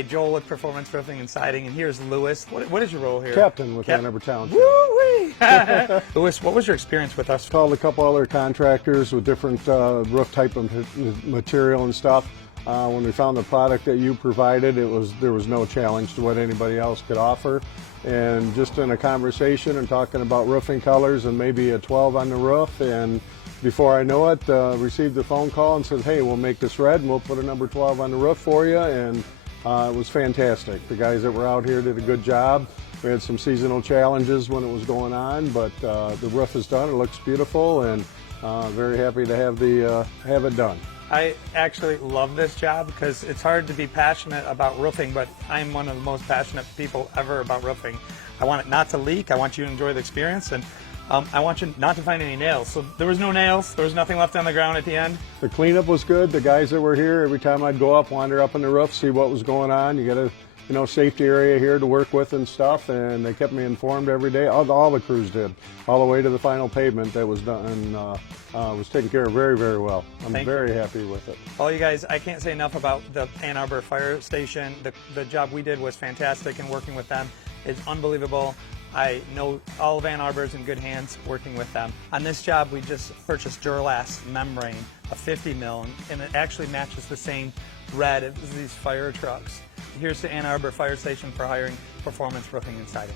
Hi, Joel with Performance Roofing and Siding, and here's Lewis. What is your role here? Captain with Arbor Township. Woo-wee! Lewis, what was your experience with us? Called a couple other contractors with different roof type of material and stuff. When we found the product that you provided, there was no challenge to what anybody else could offer. And just in a conversation and talking about roofing colors and maybe a 12 on the roof, and before I know it, received a phone call and said, hey, we'll make this red and we'll put a number 12 on the roof for you. And it was fantastic. The guys that were out here did a good job. We had some seasonal challenges when it was going on, but the roof is done. It looks beautiful, and very happy to have it done. I actually love this job because it's hard to be passionate about roofing, but I'm one of the most passionate people ever about roofing. I want it not to leak. I want you to enjoy the experience, and I want you not to find any nails. So there was no nails. There was nothing left on the ground at the end. The cleanup was good. The guys that were here, every time I'd go up, wander up on the roof, see what was going on. You got a safety area here to work with and stuff, and they kept me informed every day. All the crews did, all the way to the final pavement that was done, and was taken care of very, very well. I'm very happy with it. Well, you guys, I can't say enough about the Ann Arbor Fire Station. The job we did was fantastic, and working with them is unbelievable. I know all of Ann Arbor's in good hands working with them. On this job, we just purchased Duro-Last membrane, a 50 mil, and it actually matches the same red as these fire trucks. Here's to Ann Arbor Fire Station for hiring, performance roofing and siding.